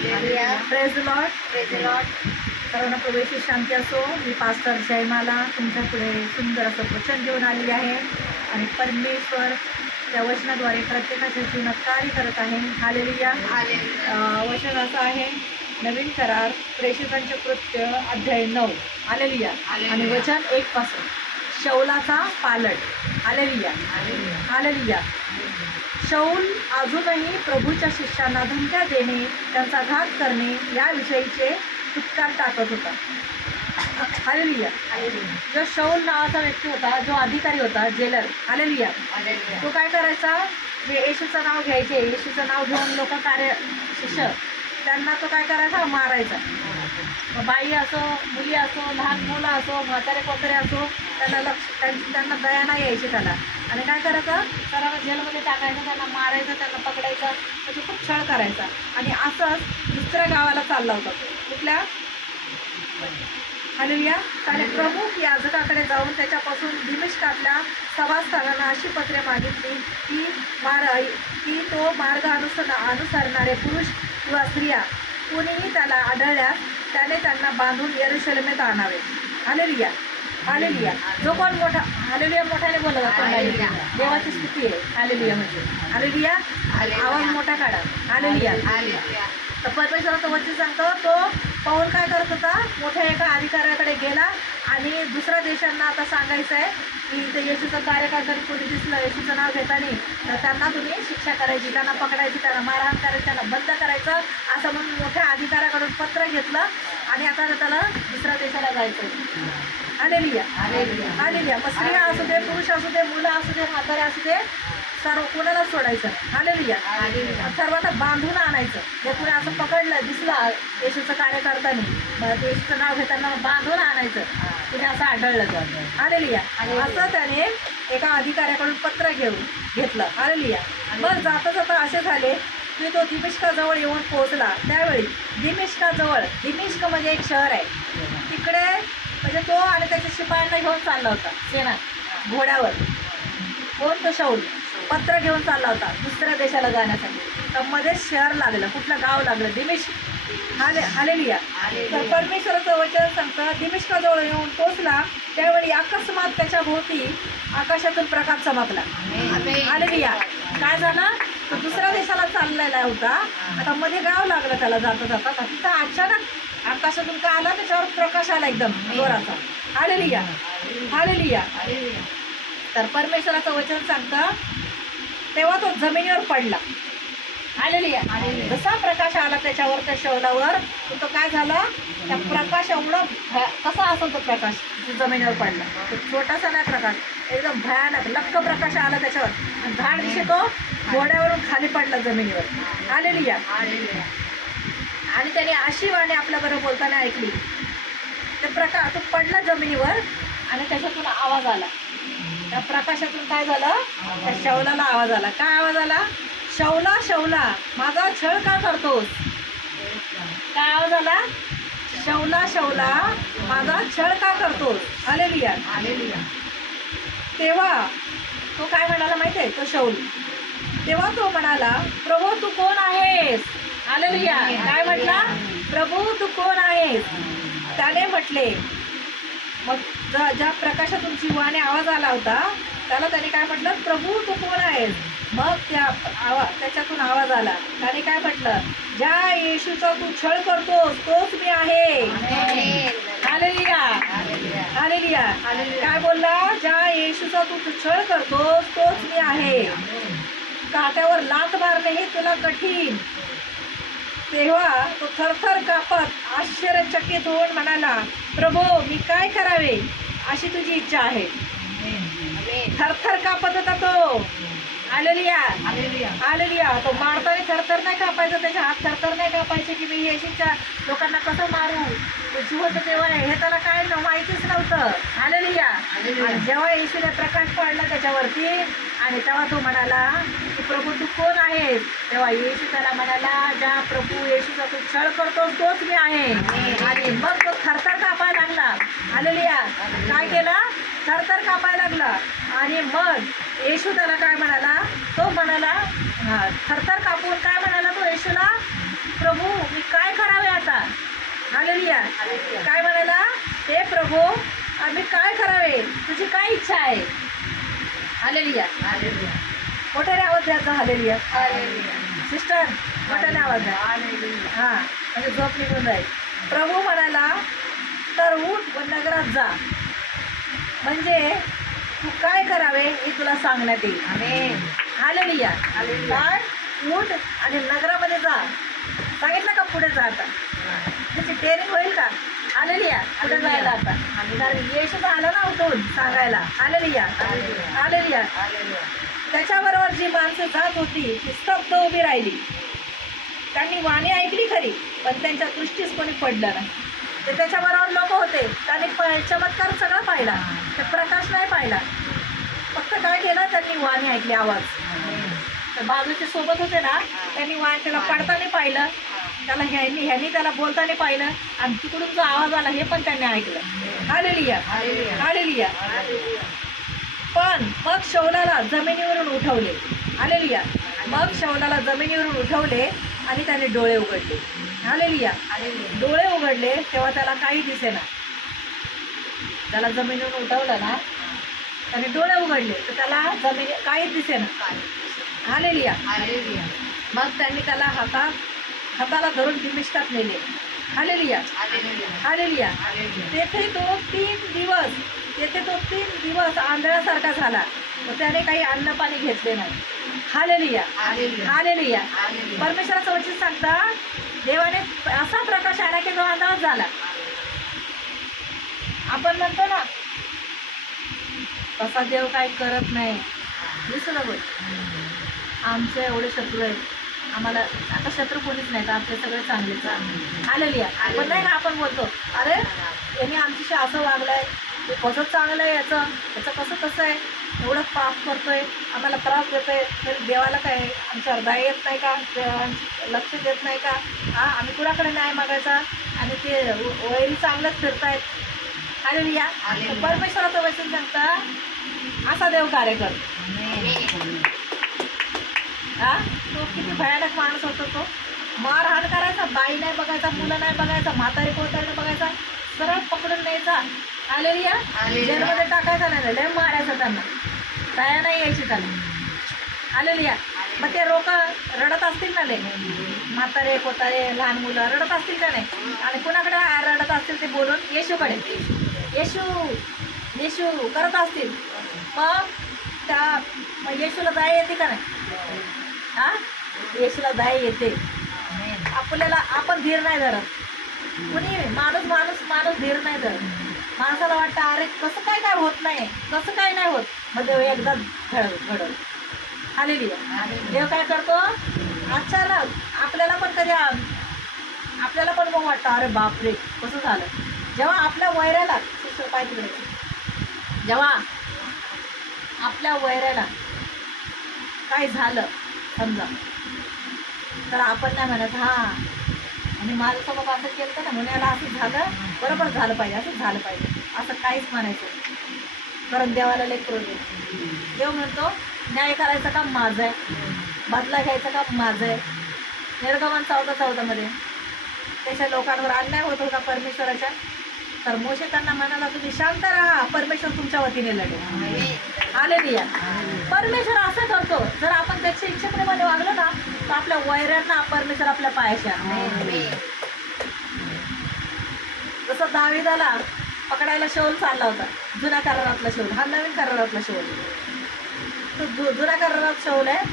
Praise Lord praise Lord सर्वांना प्रवेशी शांती असो. मी pastor Jaymala तुमच्यापुढे सुंदर असं वचन घेऊन आलेली आहे. आणि परमेश्वर त्या वचनाद्वारे प्रत्येकाच्या जीवनात कार्य करत आहे. हालेलुया वचन असं आहे. नवीन करार प्रेषकांचे कृत्य अध्याय नऊ. आलेलिया आणि. वचन एक पासून. शौलाचा पालट. आलेलिया हालेलुया आलेलिया शौल अजूनही प्रभूच्या शिष्यांना धमक्या देणे त्यांचा घात करणे याविषयीचे फुटकार टाकत होता. हालेलिया जो शौल नावाचा व्यक्ती होता जो अधिकारी होता जेलर. हालेलिया तो काय करायचा? जे येशूचं नाव घ्यायचे. येशूचं नाव घेऊन लोक कार्य शिष्य. त्यांना तो काय करायचा? मारायचा. बाई असो मुली असो लहान मुलं असो म्हातारे कोकरे असो त्यांना लक्ष त्यांना दया नाही यायची त्याला. आणि काय करायचं? सर्वांना जेलमध्ये टाकायचं त्यांना मारायचं त्यांना पकडायचं. त्याची खूप छळ करायचा. आणि असंच दुसऱ्या गावाला चालला होता कुठल्या? हालेलुया. त्याने प्रमुख याजकाकडे जाऊन त्याच्यापासून भीमिष्कातल्या सभास्थानांना अशी पत्रे मागितली की मार की तो मार्ग अनुसर अनुसरणारे पुरुष किंवा स्त्रिया कोणीही त्याला आढळल्यास त्याने त्यांना बांधून येरुशलेमेत आणावे. हालेलुया. हालेलुया. जो कोण मोठा हालेलुया मोठ्याने बोलत आपण. देवाची स्तुती आहे. हालेलुया म्हणजे. हालेलुया. आवाज मोठा काढा. हालेलुया. हालेलुया. तर परमेश्वराचं वचन सांगतो तो पाऊल काय करत होता? मोठ्या एका अधिकाऱ्याकडे गेला आणि दुसऱ्या देशांना आता सांगायचं आहे की इथे येशूचं कार्य करताना कोणी दिसलं येशूचं नाव घेताना तर त्यांना तुम्ही शिक्षा करायची त्यांना पकडायची त्यांना मारहाण करायची त्यांना बंद करायचं असं म्हणून मोठ्या अधिकाऱ्याकडून पत्र घेतलं आणि आता त्याला दुसऱ्या देशाला जायचं आलेलिया हालेलुया. आलेलिया मग स्त्रिया असू दे पुरुष असू दे मुलं असू दे म्हातारे असू दे सर्व कोणाला सोडायचं? आलेलिया हालेलुया. सर्वांना बांधून आणायचं. जे कुणी असं पकडलं दिसलं येशूचं कार्य करताना मग ते येशूचं नाव घेताना बांधून आणायचं. कुणी असं आढळलं. तर आलेलिया असं त्याने एका अधिकाऱ्याकडून पत्र घेऊन घेतलं. आलेलिया मग जाता जाता असे झाले की तो दिमिष्काजवळ येऊन पोहोचला. त्यावेळी दिमिष्काजवळ दिमिष्क म्हणजे एक शहर आहे. तिकडे म्हणजे तो आणि त्याच्या शिपायांना घेऊन चालला होता. सेना. घोड्यावर. कोण तो? शौल पत्र घेऊन चालला होता दुसऱ्या देशाला जाण्यासाठी. तर मध्येच शहर लागलं कुठलं गाव लागलं दिमिश हाले हालेलिया. तर परमेश्वराचं वचन सांगतं दिमिष्काजवळ येऊन पोचला त्यावेळी अकस्मात त्याच्या भोवती आकाशातून प्रकाश चमकला. हालेलिया. काय झालं? तो दुसऱ्या देशाला चाललेला होता. आता मध्ये गाव लागलं त्याला जाता जाता. तर तिथं अचानक आकाशातून काय आला? त्याच्यावर प्रकाश आला एकदम जोराचा. हालेलिया. हालेलुया. तर परमेश्वराचं वचन सांगतं तेव्हा तो जमिनीवर पडला. आलेली हालेलुया. जसा प्रकाश आला त्याच्यावर त्या शवलावर तो काय झाला? त्या प्रकाश एवढं भया- कसा असेल तो प्रकाश? जो जमिनीवर पडला. तो छोटासा नाही प्रकाश एकदम भयानक लक्क प्रकाश आला त्याच्यावर. आणि झाड दिशे तो घोड्यावरून खाली पडला जमिनीवर. आलेली हालेलुया आणि त्याने अशी वाणी आपल्याबरोबर बोलताना ऐकली. ते प्रकाश तो पडला जमिनीवर आणि त्याच्यातून आवाज आला. त्या प्रकाशातून काय झालं? त्या शवलाला आवाज आला. काय आवाज आला? शवला शवला माझा छळ का करतोस? काय आवाज आला? शवला शवला माझा छळ का करतोस? आले लिया आले लिया तेव्हा तो काय म्हणाला माहिती आहे तो शौल. तेव्हा तो म्हणाला प्रभू तू कोण आहेस? आले लिया काय म्हटला? प्रभू तू कोण आहेस? त्याने म्हटले मग ज- ज्या प्रकाशातून जीवाने आवाज आला होता त्याला त्याने काय म्हटलं? प्रभू तू कोण आहेस? मग त्या आवा त्याच्यातून आवाज आला. त्याने काय म्हटलं? ज्या येशूचा तू छळ करतोस तोच मी आहे. हालेलुया. हालेलुया. काय बोलला? ज्या येशूचा तू छळ करतोस तोच मी आहे. काट्यावर लात मारणे हे तुला कठीण. तेव्हा तो थरथर कापत आश्चर्यचकित होऊन म्हणाला प्रभो मी काय करावे? अशी तुझी इच्छा आहे. थरथर कापत होता तो. आलेलिया आलेलिया तो मारताना थरथर नाही कापायचा त्याचे हात थरथर नाही कापायचे की मी येशीच्या लोकांना कसं मारू? तो जिवंत देव आहे. हे त्याला काय? न- माहितीच नव्हतं. आलेलिया जेव्हा येशूने प्रकाश पडला त्याच्यावरती आणि तेव्हा तो म्हणाला की प्रभू तू कोण आहेस? तेव्हा येशू त्याला म्हणाला ज्या प्रभू येशूचा तू छळ करतो तोच मी आहे. आणि मग तो थरथर कापायला लागला. आलेलिया काय केला? थरथर कापायला लागला. आणि मग येशू त्याला काय म्हणाला? तो म्हणाला थरथर कापून काय म्हणाला तो येशूला? प्रभू मी काय करावे आता? हालेलुया. काय म्हणाला? हे प्रभू आम्ही काय करावे? तुझी काय इच्छा आहे? हालेलुया. हालेलुया. मोठ्याने आवाज द्यायचा हालेलुया. हालेलुया. सिस्टर मोठ्याने आवाज द्या. हालेलुया. हां म्हणजे झोप निघून जाईल. प्रभू म्हणाला तर उठ व नगरात जा. म्हणजे तू काय करावे हे तुला सांगण्यात येईल. हालेलुया. हालेलुया. काय? उठ आणि नगरामध्ये जा. सांगितलं का पुढे जा आता? त्याची ट्रेनिंग होईल का? आलेली या हालेलुया. जायला आता. कारण येशूच आलं ना उठून सांगायला. आलेली हालेलुया. आलेली या त्याच्याबरोबर जी माणसं जात होती ती स्तब्ध उभी राहिली. त्यांनी वाणी ऐकली खरी पण त्यांच्या दृष्टीस कोणी पडलं नाही. ते त्याच्याबरोबर लोक होते. त्यांनी प- चमत्कार सगळा पाहिला. ते प्रकाश नाही पाहिला. फक्त काय केलं? त्यांनी वाणी ऐकली आवाज. तर बाजूचे सोबत होते ना त्यांनी वाणी त्याला पडताना पाहिलं. त्याला ह्यांनी ह्यांनी त्याला बोलताना पाहिलं आणि तिकडून जो आवाज आला हे पण त्यांनी ऐकलं. हालेलुया. हालेलिया. हालेलुया. पण मग शौलाला जमिनीवरून उठवले. आलेलिया मग शौलाला जमिनीवरून उठवले आणि त्याने डोळे उघडले. आलेलिया हालेलुया. डोळे उघडले तेव्हा त्याला काही दिसेना. त्याला जमिनीवरून उठवलं ना त्याने डोळे उघडले. तर त्याला जमिनी काहीच दिसेना? आलेलिया हालेलुया. मग त्यांनी त्याला हातात हाताला धरून दिमिष्टात नेले. हालेलिया. हालेलुया. तेथे तो तीन दिवस तेथे तो तीन दिवस आंधळ्यासारखा झाला. व त्याने काही अन्न पाणी घेतले नाही. हालेलिया. हालेलुया. परमेश्वराचं वचन सांगता देवाने असा प्रकाश आला की जो अंदाज झाला. आपण म्हणतो ना तसा देव काही करत नाही. दिसलं बघ. आमचे एवढे शत्रू आहेत आम्हाला आता शत्रू कोणीच नाहीत आपले सगळे चांगलेच आलेली आहे. पण नाही का आपण बोलतो अरे यांनी आमच्याशी असं वागलंय हे कसं चांगलं आहे याचं? याचं कसं कसं आहे? एवढं पाप करतोय आम्हाला त्रास देतोय तरी देवाला काय आहे? आमच्यावर दया येत नाही का? देवांची लक्ष देत नाही का? हा आम्ही कुणाकडे न्याय मागायचा? आणि ते वैरी चांगलंच फिरतायत. आलेली या. परमेश्वराचं वचन सांगता असा देव कार्य करतो. हा? तो किती भयानक माणूस होतो तो. मारहाण करायचा बाई नाही बघायचा मुलं नाही बघायचा म्हातारी कोणतरी नाही बघायचा. सरळ पकडून न्यायचा. आलेली या. जेलमध्ये टाकायचा नाही लय मारायचा त्यांना. दया नाही यायची त्यांना आलेली या मग ते लोक रडत असतील ना लय? म्हातारे कोतारे लहान मुलं रडत असतील का नाही? आणि कुणाकडे रडत असतील ते बोलून? येशूकडे. येशू! येशू! करत असतील. मग त्या येशूला दया येते का नाही? हा? येशूला दाय येते. आपल्याला आपण धीर नाही धरत. कुणी माणूस माणूस माणूस धीर नाही धरत. माणसाला वाटतं अरे कसं काय काय होत नाही? कसं काय नाही होत? मग देव एकदा घडव घडव आलेली देव काय करतो? अचानक आपल्याला पण कधी आपल्याला पण मग वाटतं अरे बापरे कसं झालं? जेव्हा आपल्या वैराला शिष्य पाय तिकडे. जेव्हा आपल्या वैराला काय झालं? समजा. तर आपण नाही म्हणत हां. आणि माझ्यासोबत असं केलं तर ना म्हणायला असं झालं बरोबर झालं पाहिजे असं झालं पाहिजे. असं काहीच म्हणायचं कारण देवाला लेकरू देव म्हणतो न्याय करायचं काम माझं आहे. बदला घ्यायचं काम माझं आहे. निर्गमन चौदा चौदामध्ये. त्याच्या लोकांवर अन्याय होत होता परमेश्वराच्या? तर मोशे त्यांना म्हणाला तुम्ही शांत राहा परमेश्वर तुमच्या वतीने लढेल. आले दिया परमेश्वर असं करतो. जर आपण त्याच्या इच्छेप्रमाणे वागलो ना तर आपल्या वैऱ्यांना परमेश्वर आपल्या पायाच्या जसं दहावीदाला पकडायला शोल चालला होता जुन्या करारातला शोल. हा नवीन करारातला शोल. तो जु जुन्या करारात शोल आहे.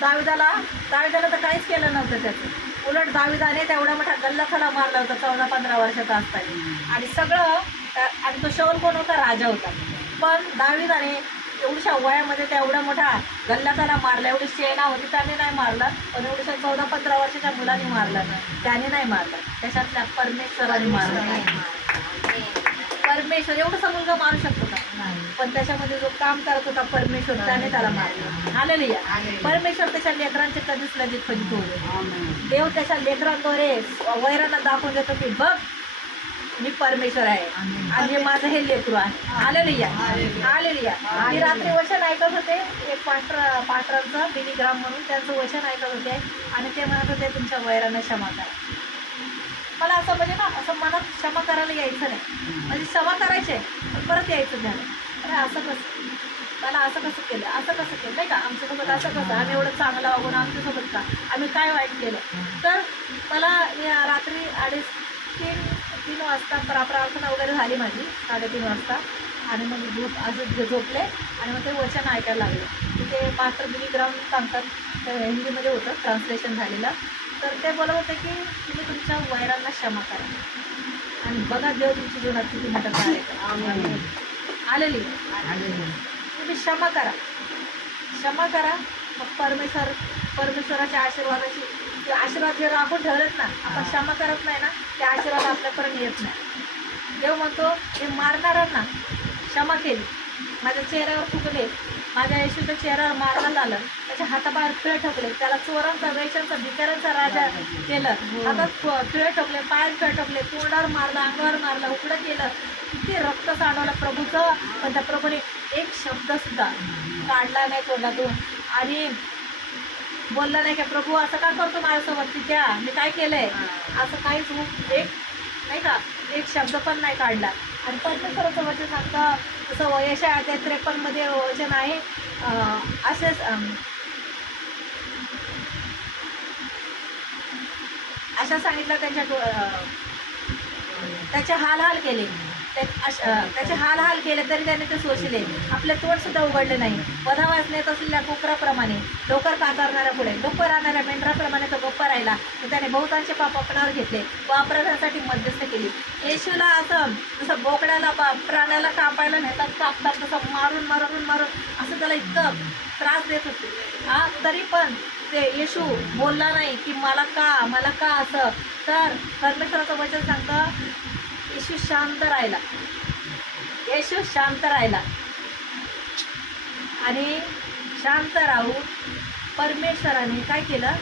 दहावीदाला दहावीदाला तर काहीच केलं नव्हतं त्याचं. उलट दाविदाने तेवढ्या मोठ्या गल्लखाला मारला होता चौदा पंधरा वर्षाचा असताना. आणि सगळं आणि तो शौल कोण होता? राजा होता. पण दाविदाने एवढ्या वयामध्ये त्या एवढ्या मोठ्या गल्ला त्याला मारला एवढी सेना होती त्याने नाही मारला. पण एवढ्या चौदा पंधरा वर्षाच्या मुलाने मारला. त्याने नाही मारला. त्याच्यातल्या परमेश्वराने मारला. परमेश्वर. एवढासा मुलगा मारू शकतो. पण त्याच्यामध्ये जो काम करत होता परमेश्वर त्याने त्याला मारलं. आलेली परमेश्वर त्याच्या लेकरांचे कधीच लगेच फलित होऊ. देव त्याच्या लेकरांद्वारे वैरांना दाखवून देतो की बघ मी परमेश्वर आहे आणि हे माझं हे लेकरू आहे. आलेलं या आलेलं या मी रात्री वचन ऐकत होते एक पास्टर पास्टरांचं मिलीग्राम म्हणून त्यांचं वचन ऐकत होते आणि ते म्हणत होते तुमच्या वैरानं क्षमा करा. मला असं म्हणजे ना असं मनात क्षमा करायला यायचं नाही. म्हणजे क्षमा करायचे परत यायचं नाही. अरे असं कसं? मला असं कसं केलं? असं कसं केलं? नाही का? आमच्यासोबत असं कसं? आम्ही एवढं चांगलं वागून आमच्यासोबत का? आम्ही काय वाईट केलं? तर मला या रात्री अडीच तीन तीन वाजता प्रा प्रार्थना वगैरे झाली माझी साडेतीन वाजता. आणि मग झोप असं झोपले. आणि मग ते वचन ऐकायला लागले. तिथे मास्टर बिलीग्राम सांगतात ते हिंदीमध्ये होतं ट्रान्सलेशन झालेलं. तर ते बोलत होते की तुम्ही तुमच्या वैरांना क्षमा करा. आणि बघा देव तुमच्या जीवनात किती मोठं काय करा आलेली. तुम्ही क्षमा करा. क्षमा करा. मग परमेश्वर परमेश्वराच्या आशीर्वादाची ते आशीर्वाद जे राखून ठेवलेत ना आपण क्षमा करत नाही ना ते आशीर्वाद आपल्यापर्यंत येत नाही. देव म्हणतो हे मारणाऱ्यांना क्षमा केली. माझ्या चेहऱ्यावर फुकले माझ्या येशूच्या चेहऱ्यावर मारणं झालं. त्याच्या हाताबाहेर खिळे ठोकले. त्याला चोरांचा वेशांचा भिकाऱ्यांचा राजा केलं. फ- खिळे ठोकले पायात खिळे ठोकले तोंडावर मारलं अंगावर मारलं उकडं केलं. किती रक्त सांडवलं प्रभूचं. पण त्या प्रभूने एक शब्द सुद्धा काढला नाही तोंडातून. आणि बोलला नाही का प्रभू असं का करतो माझ्यासोबत? तिथ्या मी काय केलंय? असं काहीच एक नाही का? एक शब्द पण नाही काढला. आणि परमेश्वराचं वचन सांगतं जसं वयशा त्या त्रेपन्नमध्ये वचन आहे असेच अशा सांगितलं त्यांच्या त्याचे हाल हाल केले. ते अश- त्याचे हाल हाल केले तरी त्याने ते सोशले आपले तोंडसुद्धा उघडले नाही. वधावास नेत असलेल्या कुकराप्रमाणे डोकर कातारणाऱ्या पुढे गप्प राहणाऱ्या मेंढराप्रमाणे तो गप्प राहिला तर त्याने बहुतांचे पाप आपणावर घेतले. व अपराधासाठी मध्यस्थ केली. येशूला असं जसं बोकड्याला पा प्राण्याला कापायला नेतात कापतात तसं मारून मारून मारून असं त्याला इतकं त्रास देत होते. हा तरी पण ते येशू बोलला नाही की मला का मला का असं? तर परमेश्वराचं वचन सांगतं येशू शांत राहिला. येशू शांत राहिला. आणि शांत राहून परमेश्वराने काय केलं?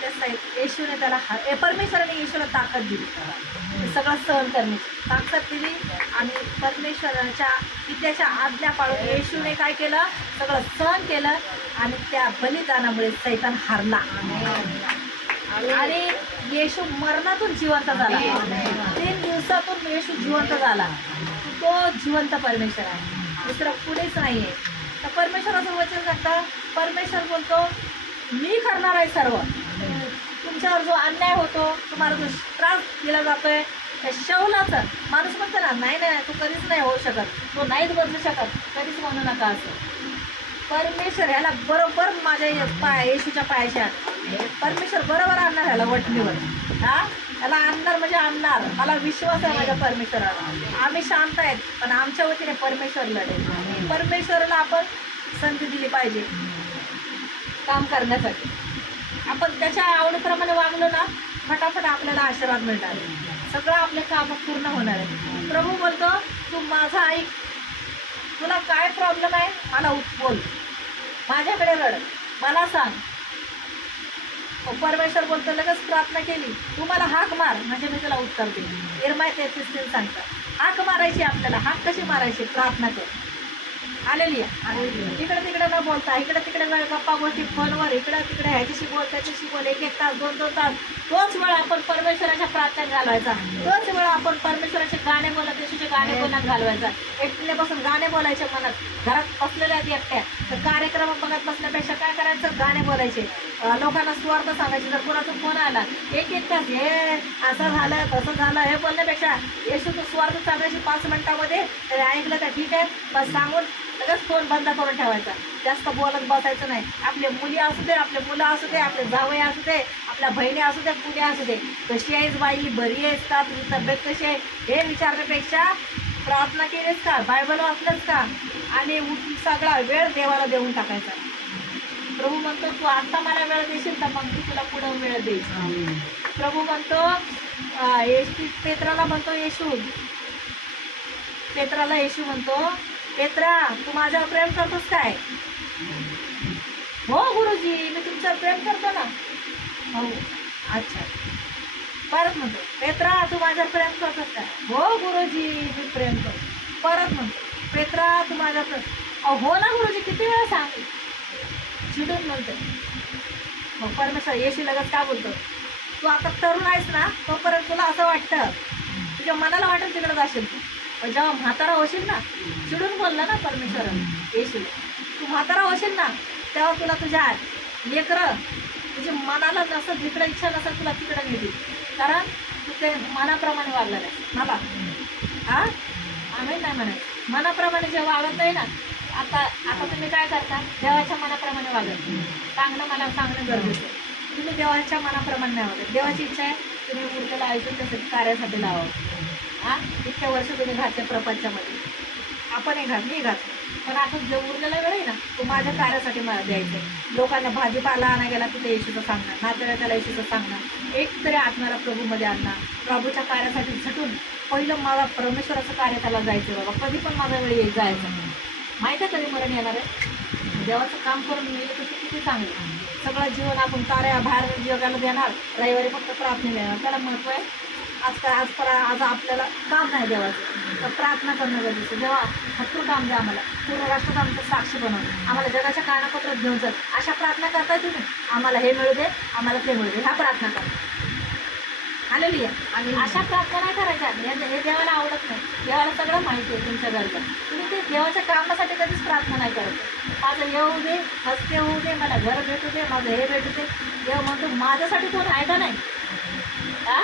त्या साई येशूने त्याला हा परमेश्वराने येशूला ताकद दिली. सगळं सहन करण्याची ताकद दिली आणि परमेश्वराच्या पित्याच्या आज्ञा पाळून येशूने काय केलं? सगळं सहन केलं आणि त्या बलिदानामुळे सैतान हारला. आणि येशू मरणातून जिवंत झाला. तीन दिवसातून येशू जिवंत झाला. तो जिवंत परमेश्वर आहे. दुसरं पुढेच नाही आहे तर परमेश्वराचं वचन सांगता परमेश्वर बोलतो मी करणार आहे सर्व. तुमच्यावर जो अन्याय होतो तुम्हाला जो त्रास दिला जातोय त्या शवलाचं माणूस म्हणतो ना नाही नाही तू कधीच नाही होऊ शकत. तो नाहीच बदलू शकत. कधीच म्हणू नका असं. परमेश्वर ह्याला बरोबर माझ्या पाय येशूच्या पायाच्या म्हणजे परमेश्वर बरोबर आणणार ह्याला वटणीवर. हा? त्याला आणणार म्हणजे आणणार. मला विश्वास आहे माझ्या परमेश्वराला. आम्ही शांत आहेत पण आमच्या वतीने परमेश्वर लढेल. परमेश्वराला आपण संधी दिली पाहिजे. काम करण्यासाठी. आपण त्याच्या आवडीप्रमाणे वागलो ना फटाफट आपल्याला आशीर्वाद मिळणार. आहे सगळं आपले काम पूर्ण होणार आहे. प्रभू बोलतो तू माझा ऐक. तुला काय प्रॉब्लेम आहे? मला बोल. माझ्याकडे रड. मला सांग. हो, परमेश्वर बोलतो लगेच प्रार्थना केली. तू मला हाक मार. म्हणजे मी तुला उत्तर देईन. निर्माय तेहतीस तीन सांगतात. हाक मारायची आपल्याला. हाक कशी मारायची? प्रार्थना कर. आलेली आहे. इकडे तिकडे न बोलता इकडे तिकडे वेळ गप्पा गोष्टी फोनवर इकडे तिकडे ह्याच्याशी बोल त्याच्याशी बोल एक एक तास दोन दोन तास. तोच वेळ आपण परमेश्वराच्या प्रार्थनेत घालवायचा. तोच वेळ आपण परमेश्वराचे गाणे बोलत येशूचे गाणे बोलत घालवायचा. एकटीने बसून गाणे बोलायचे मनात. घरात बसलेल्या आहेत एकट्या. तर कार्यक्रम बघत बसण्यापेक्षा काय करायचं? गाणे बोलायचे. लोकांना स्वार्थ सांगायचे जर कोणाचा फोन आला एक एक तास हे असं झालं तसं झालं हे बोलण्यापेक्षा येशू तू स्वार्थ सांगायची पाच मिनटामध्ये तरी ऐकलं तर ठीक आहे पण सांगून लगेच फोन बंद करून ठेवायचा. जास्त बोलत बसायचं नाही. आपले मुली असू दे आपले मुलं असू दे आपले जावई असू दे आपल्या बहिणी असू दे मुली असू दे कशी आहेस बाई? बरी आहेस का? तुझी तब्येत कशी आहे? हे विचारण्यापेक्षा प्रार्थना केलीस का? बायबल वाचलंच का? आणि सगळा वेळ देवाला देऊन टाकायचा. प्रभू म्हणतो तू आता मला वेळ देशील तर मग मी तुला पुढं वेळ देईल प्रभू म्हणतो येशू पेत्राला म्हणतो येशू. पेत्राला येशू म्हणतो पेत्रा तू माझ्यावर प्रेम करतोस काय? हो गुरुजी मी तुमच्यावर प्रेम करतो ना. हो. अच्छा. परत म्हणतो पेत्रा तू माझ्यावर प्रेम करतोस काय? हो गुरुजी मी प्रेम करतो. परत म्हणतो पेत्रा तू माझ्यावर प्रेम अहो हो ना गुरुजी किती वेळा सांग चिडून म्हणतो मग परमेश्वर येशी लगत का बोलतो? तू आता तरुण आहेस ना तोपर्यंत तुला असं वाटतं. तुझ्या मनाला वाटेल तिकडे जाशील तू. पण जेव्हा म्हातारा होशील ना चिडून बोलला ना परमेश्वर येशील तू म्हातारा होशील ना तेव्हा तुला तुझ्या लेकरं तुझ्या मनाला जसं जिकडे इच्छा नसेल तुला तिकडे नेतील. कारण तू ते मनाप्रमाणे वागलं नाही मला. हा आम्ही नाही म्हणायचं. मनाप्रमाणे जे वागत नाही ना आता आता तुम्ही काय करता? देवाच्या मनाप्रमाणे वागत सांगणं मला सांगणं गरजेचं आहे. तुम्ही देवाच्या मनाप्रमाणे नाही वागत. देवाची इच्छा आहे तुम्ही उरलेलं आयुष्य तसं कार्यासाठी लावावं हां? इतक्या वर्ष तुम्ही घातले प्रपंचामध्ये. आपणही घात मी घात. पण आता जे उरलेला वेळ आहे ना तो माझ्या कार्यासाठी मला द्यायचं आहे. लोकांना भाजीपाला आणा गेला तिथे येशूचं सांगणार नातेवाईकाला येशूचं सांगणार. एक तरी आत्म्याला प्रभूमध्ये आणणार. प्रभूच्या कार्यासाठी झटून पहिलं मला परमेश्वराचं कार्य त्याला जायचं आहे बाबा. कधी पण माझा वेळ येईल जायचं माहिती आहे कधी मरण येणार आहे? देवाचं काम करून मिळलं तर किती चांगलं सगळं जीवन आपण कार्या बाहेर जगाला देणार. रविवारी फक्त प्रार्थनेला येणार त्याला महत्त्व आहे. आज काय आज पर आज आपल्याला काम नाही देवाचं. तर प्रार्थना करणं गरजेचं आहे. देवा भरपूर काम द्या आम्हाला. पूर्ण राष्ट्रात आमचं साक्षी बनवून आम्हाला जगाच्या कानापत्रात घेऊन चल. अशा प्रार्थना करताय तुम्ही. आम्हाला हे मिळू दे आम्हाला ते मिळू दे. ह्या प्रार्थना करा. आलेली आहे. आणि अशा प्रार्थना नाही करायच्या हे म्हणजे हे देवाला आवडत नाही. देवाला सगळं माहिती आहे तुमच्या घरचं. तुम्ही ते देवाच्या कामासाठी कधीच प्रार्थना नाही करत. माझं येऊ दे हस्ते होऊ दे मला घर भेटू दे माझं हे भेटू दे. देव म्हणतो माझ्यासाठी कोण आहे का नाही? हां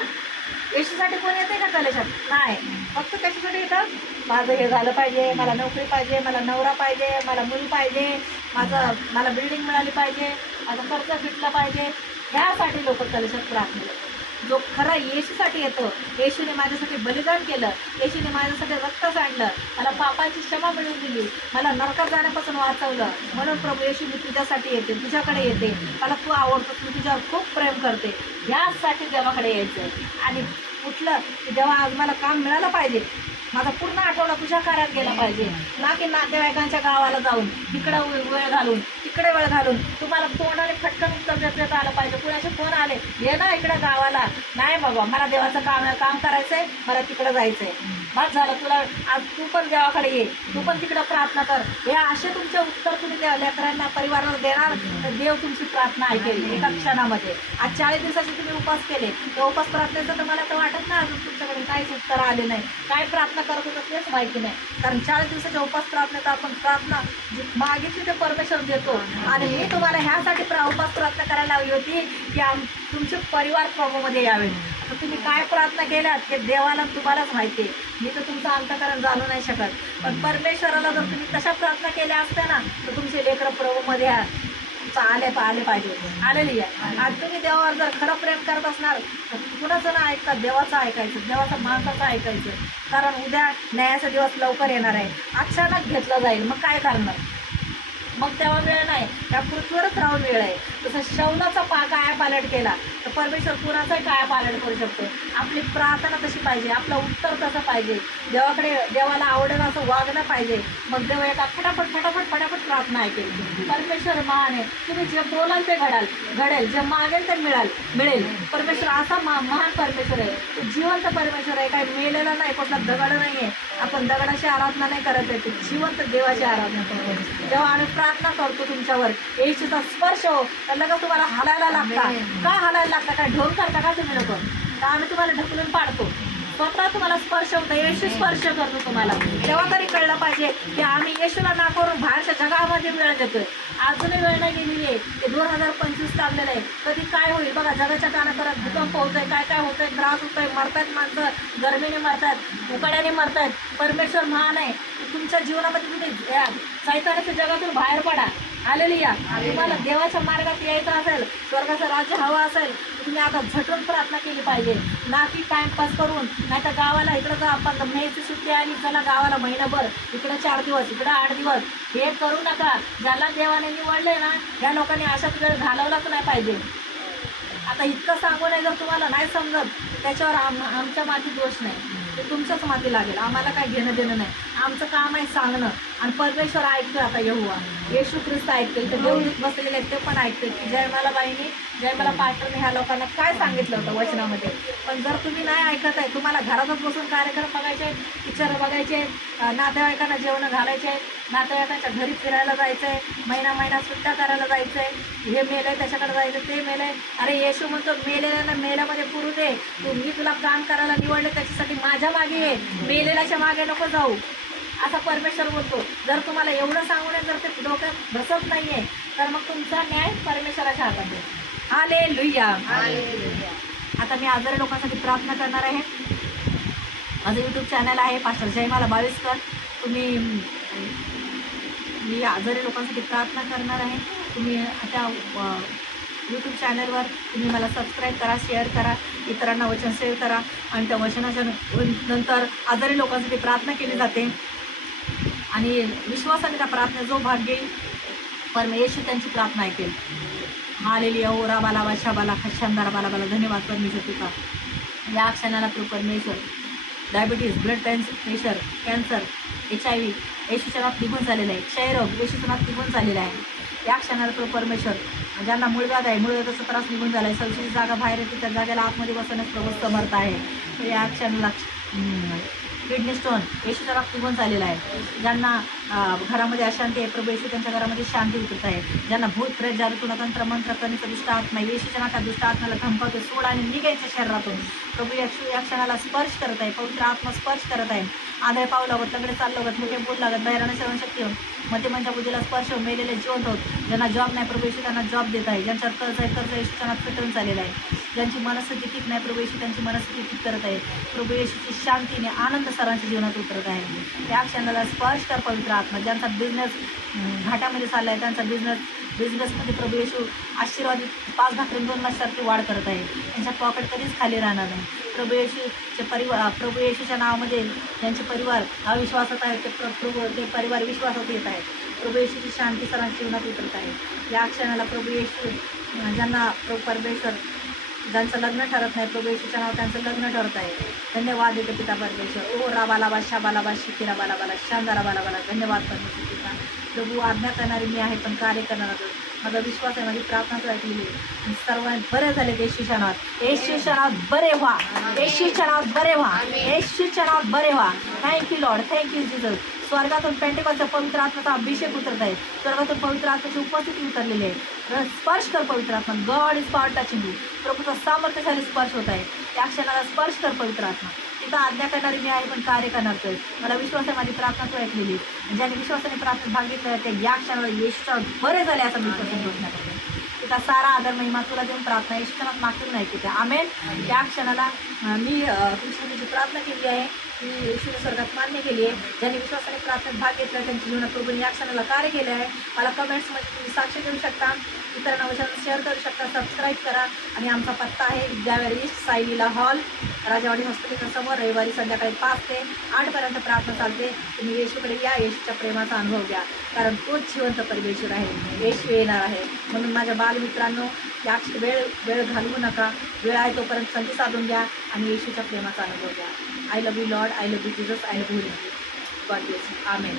येशूसाठी कोण येते का कलेशात? नाही. फक्त कशासाठी येतं माझं हे झालं पाहिजे मला नोकरी पाहिजे मला नवरा पाहिजे मला मुली पाहिजे माझं मला बिल्डिंग मिळाली पाहिजे माझं खर्च फिटला पाहिजे. ह्यासाठी लोक कलेशात प्रार्थना करतात. जो खरा येशूसाठी येतो येशूने माझ्यासाठी बलिदान केलं येशूने माझ्यासाठी रक्त सांडलं मला पापाची क्षमा मिळवून दिली मला नरकात जाण्यापासून वाचवलं. म्हणून प्रभू येशू मी तुझ्यासाठी येते तुझ्याकडे येते. मला तू आवडतो तू तुझ्यावर खूप प्रेम करते. यासाठी देवाकडे यायचं. आणि कुठलं की देवा आज मला काम मिळालं पाहिजे. माझा पूर्ण आठवडा तुझ्या कार्यात गेला पाहिजे. ना की नातेवाईकांच्या गावाला जाऊन इकडं वेळ घालून तिकडे वेळ घालून तुम्हाला तोंडाने फटकन उत्तर देत आलं पाहिजे. कुणाचे फोन आले ये ना इकडे गावाला. नाही बाबा मला देवाचं काम काम करायचंय मला तिकडं जायचंय. बस झालं तुला आज तू पण देवाकडे ये. तू पण तिकडं प्रार्थना कर. हे असे तुमचे उत्तर तुम्ही द्या लेकरांना परिवाराला देणार? तर देव तुमची प्रार्थना ऐकेल एका क्षणामध्ये. आज चाळीस दिवसाचे तुम्ही उपास केले. त्या उपास प्रार्थनेचं तर मला तर वाटत नाही अजून तुमच्याकडे काहीच उत्तर आले नाही. काय प्रार्थना करत होतं तेच माहिती नाही. कारण चाळीस दिवसाच्या उपास प्रार्थनेचा आपण प्रार्थना मागितली ते परमेश्वर देतो. आणि मी तुम्हाला ह्यासाठी प्रा उपास प्रार्थना करायला लावली होती की आम तुमचे परिवार प्रभूमध्ये यावे. तर तुम्ही काय प्रार्थना केल्यात हे देवाला तुम्हालाच माहिती आहे. मी तर तुमचं अंतकरण जाणू नाही शकत. पण परमेश्वराला जर तुम्ही तशा प्रार्थना केल्या असत्या ना तर तुमचे लेकरं प्रभूमध्ये आले आले पाहिजे आलेली आहे आज तुम्ही देवावर जर खरं प्रेम करत असणार तर कुणाचं ना ऐकता देवाचं ऐकायचं देवाचं माणसाचं ऐकायचं. कारण उद्या न्यायाचा दिवस लवकर येणार आहे. अचानक घेतलं जाईल. मग काय करणार? मग तेव्हा वेळ नाही. त्या पृथ्वीवरच राहून वेळ आहे. तसं शवनाचा पा काया पालट केला तर परमेश्वर कुणाचाही काया पालट करू शकतो. आपली प्रार्थना तशी पाहिजे आपलं उत्तर तसं पाहिजे. देवाकडे देवाला आवडेल असं वागणं पाहिजे. मग देव एका फटाफट फटाफट फटाफट प्रार्थना ऐकेल. परमेश्वर महान आहे. तुम्ही जे बोलाल ते घडाल. घडेल. जे मागेल ते मिळाल. मिळेल. परमेश्वर असा मा महान परमेश्वर आहे. जिवंत परमेश्वर आहे. काही मेलेला नाही कुठला दगड नाही आहे आपण दगडाची आराधना नाही करत आहे ते जिवंत देवाची आराधना करतो जेव्हा आम्ही प्रार्थना करतो तुमच्यावर येशूचा स्पर्श हो तर लगेच तुम्हाला हालायला लागता. का हालायला लागता? काय ढोल करता का तुम्ही लोक? तर आम्ही तुम्हाला ढकलून पाडतो? स्वतः तुम्हाला स्पर्श होतं. येशू स्पर्श करतो तुम्हाला. तेव्हा तरी कळलं पाहिजे की आम्ही येशूला ना करून बाहेरच्या जगामध्ये वेळ देतोय. अजूनही वेळ नाही गेलेली आहे. ते दोन हजार पंचवीस चाललेलं आहे. कधी काय होईल? बघा जगाच्या कानाकरात भूकंप होतोय काय काय होतंय? त्रास होतोय. मरतात माणसं. गरमीने मरतात उकड्याने मरतात परमेश्वर महान आहे. तुमच्या जीवनामध्ये तुम्ही या सैतानाच्या जगातून बाहेर पडा. आलेली या तुम्हाला देवाच्या मार्गात यायचं असेल स्वर्गाचं राज्य हवं असेल तुम्ही आता झटून प्रार्थना केली पाहिजे. ना की टाइमपास करून नाही तर गावाला इकडं जा आपण मेची सुट्टी आली चला गावाला महिनाभर. इकडं चार दिवस इकडं आठ दिवस. हे करू नका. ज्याला देवाने निवडले ना या लोकांनी अशाच वेळ घालवलाच नाही पाहिजे. आता इतकं सांगू नाही जर तुम्हाला नाही समजत त्याच्यावर आम आमच्या माती दोष नाही. ते तुमच्याच माती लागेल. आम्हाला काय घेणं देणं नाही. आमचं काम आहे सांगणं. आणि परमेश्वर ऐकतो आता येऊ येशू ख्रिस्त ऐकतोय. तर देवदूत बसलेले आहेत ते पण ऐकतोय की जयमाला बाईने जयमाला पास्टरने ह्या लोकांना काय सांगितलं होतं वचनामध्ये? पण जर तुम्ही नाही ऐकत आहे तुम्हाला घरातच बसून कार्यक्रम बघायचे आहेत पिक्चर बघायचे आहेत नातेवाईकांना जेवणं घालायचे आहेत नातेवाईकांच्या घरी फिरायला जायचं आहे महिना महिना सुट्ट्या करायला जायचं आहे हे मेलं आहे त्याच्याकडे जायचं ते मेलं. आहे अरे येशू म्हणतो मेलेल्यानं मेल्यामध्ये पुरू दे. तू मी तुला काम करायला निवडले त्याच्यासाठी माझ्या मागे ये. मेलेल्याच्या मागे नको जाऊ. असा परमेश्वर बोलतो. जर तुम्हाला एवढं सांगून जर ते डोक्यात बसत नाही आहे तर मग तुमचा न्याय परमेश्वराच्या हातात आहे. आले लुया आता मी आजारी लोकांसाठी प्रार्थना करणार आहे. माझं यूट्यूब चॅनल आहे पास्टर जयमाला बावीसकर. तुम्ही मी आजारी लोकांसाठी प्रार्थना करणार आहे. तुम्ही त्या यूट्यूब चॅनलवर तुम्ही मला सबस्क्राईब करा शेअर करा इतरांना वचन शेअर करा. आणि त्या वचनाच्या नंतर आजारी लोकांसाठी प्रार्थना केली जाते. आणि विश्वासाने त्या प्रार्थना जो भाग घेईल परमेश्वर येशू त्यांची प्रार्थना ऐकेल. हालेलिया ओरा बाला बा शाबाला खशांदारा बाला बाला धन्यवाद परमेश्वर तुका. या क्षणाला तू परमेश्वर. Diabetes blood pains pressure cancer H I V येशूच्या नात निघून झालेलं आहे. क्षयरोग येशूच्या नात निघून झालेला आहे. या क्षणाला तो परमेश्वर. ज्यांना मुळव्याध आहे मुळव्याधाचा त्रास निघून झाला आहे सविशेष जागा बाहेर येते त्या जागेला आतमध्ये बसवण्यास प्रभू समर्थ आहे. या क्षणाला किडनी स्टोन येशूच्या नात झालेला आहे. ज्यांना घरामध्ये अशांती आहे प्रभू येशू त्यांच्या घरामध्ये शांती उतरत आहे. ज्यांना भूत प्रेत जादूतून तंत्र मंत्र कणीचं दुष्ट आत्मा आहे, येशूच्या नाकात दुष्ट आत्म्याला धमकावते सोड आणि निघायच्या शरीरातून. प्रभू येशू या क्षणाला स्पर्श करत आहे पवित्र आत्मा स्पर्श करत आहे. आदळ पाव लागत तगडे चाललं लागत मोठे बोल लागत बाहेरनं श्रवण शक्ती होऊन मध्यमच्या बुद्धीला स्पर्श होऊन मेलेले जिवंत होत. ज्यांना जॉब नाही प्रभू त्यांना जॉब देत आहे. ज्यांच्यावर कर्ज आहे कर्ज येशूच्या नात पेटवून चाललेलं आहे. ज्यांची मनस्थिती ठीक नाही प्रभूशी त्यांची मनस्थिती ठीक करत आहे. प्रभू येशूची शांतीने आनंद सरांच्या जीवनात उतरत आहे. त्या क्षणाला स्पर्श कर पवित्र आत्मा ज्यांचा बिझनेस घाटामध्ये चालला आहे त्यांचा बिझनेस बिझनेसमध्ये प्रभू येशू आशीर्वादित पाच भाकरी दोन मासारखी वाढ करत आहे. त्यांच्या पॉकेट कधीच खाली राहणार नाही. प्रभू येशूचे परिवार प्रभू येशूच्या नावामध्ये ज्यांचे परिवार अविश्वासात आहेत ते प्र प्रभू ते परिवार विश्वासात येत आहेत. प्रभू येशूची शांती सर्वांच्या जीवनात उतरत आहे. या क्षणाला प्रभू येशू ज्यांना प्रभू परमेश्वर ज्यांचं लग्न ठरत नाही प्रभू येशूच्या नाव त्यांचं लग्न ठरत आहे. धन्यवाद देतो पिता परमेश्वर. ओ राबालाबा शाबालाबा शिकी राबालाबाला शांदा राबालाबाला धन्यवाद परमेश्वर पिता. प्रभू आज्ञा करणारी मी आहे पण कार्य करणारा माझा विश्वास आहे माझी प्रार्थना तू ऐकलेली आहे. सर्वांत बरे झाले येशूच्या नावात. येशूच्या नावात बरे व्हा. येशूच्या नावात बरे व्हा. येशूच्या नावात बरे व्हा. Thank you Lord thank you Jesus स्वर्गातून पेंटिकलचा पवित्र आत्म्याचा अभिषेक उतरत आहे. स्वर्गातून पवित्र आत्म्याची उपस्थिती उतरलेली आहे. स्पर्श कर पवित्र आत्मा. God is power touching you प्रभूचा सामर्थ्यशाली स्पर्श होत आहे. त्या क्षणाला स्पर्श कर पवित्र आत्मा. तिथं आज्ञा करणारी मी आहे पण कार्य करणार तोय. मला विश्वास आहे माझी प्रार्थना तू ऐकलेली. ज्याने विश्वासाने प्रार्थना भाग घेतला ते या क्षणाला येशूच्या बरे झाले असं विश्वासाने घोषणा करतो तिचा सारा आदर महिमा तुला देऊन प्रार्थना येशूच्या मागून नाही तिथे. आमेन. त्या क्षणाला मी कृष्णाची प्रार्थना केली आहे. ती येशूने स्वर्गात मान्य केली आहे. ज्यांनी विश्वासाने प्रार्थनेत भाग घेतला त्यांच्या जीवनात प्रभूने या क्षणाला कार्य केलं आहे. मला कमेंट्समध्ये तुम्ही साक्ष देऊ शकता. इतरांना वचन शेअर करू शकता सबस्क्राईब करा. आणि आमचा पत्ता आहे विद्यावेळी साईलीला हॉल राजावाडी हॉस्पिटलच्या समोर रविवारी संध्याकाळी पाच ते आठपर्यंत प्रार्थना चालते. तुम्ही येशूकडे या येशूच्या प्रेमाचा अनुभव घ्या. कारण तोच जिवंत परमेश्वर आहे. येशू येणार आहे. म्हणून माझ्या बालमित्रांनो या वेळ वेळ घालवू नका. वेळ आहे तोपर्यंत संधी साधून घ्या आणि येशूच्या प्रेमाचा अनुभव घ्या. I love you Lord I love you Jesus I love you God bless amen